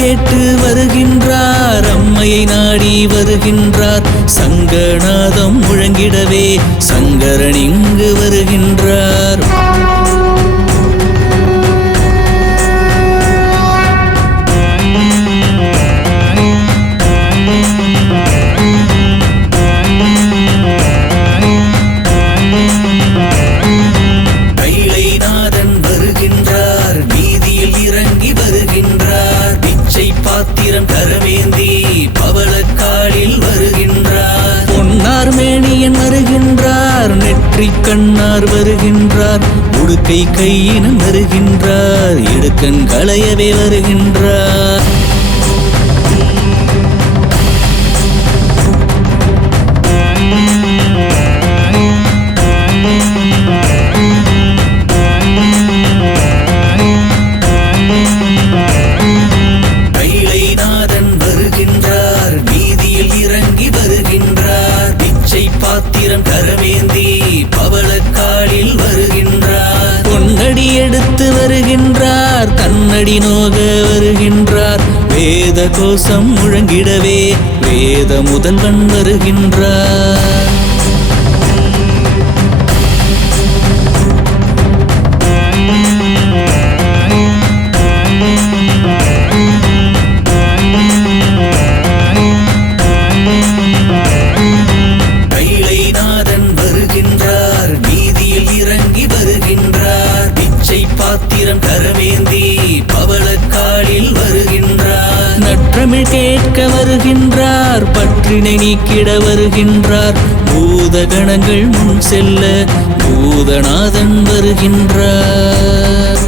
கேட்டு வருகின்றார், அம்மையை நாடி வருகின்றார். சங்கநாதம் முழங்கிடவே சங்கரன் இங்கு வருகின்றார். கரவேந்தி பவளக்காலில் வருகின்றார். பொன்னார் மேனியன் வருகின்றார், நெற்றி கண்ணார் வருகின்றார். உடுக்கை கையினம் வருகின்றார், இடுக்கண் களையவே வருகின்றார். கரவேந்தி பவளக்காலில் வருகின்றார். பொன்னடி எடுத்து வருகின்றார், தன்னடி நோக வருகின்றார். வேத கோஷம் முழங்கிடவே வேத முதல்வன் வருகின்றார். கரவேந்தி பவளக்காலில் வருகின்றார். நற்றமிழ் கேட்க வருகின்றார், பற்றினை நீக்கிட வருகின்றார். பூத கணங்கள் முன் செல்ல பூதநாதன் வருகின்றார்.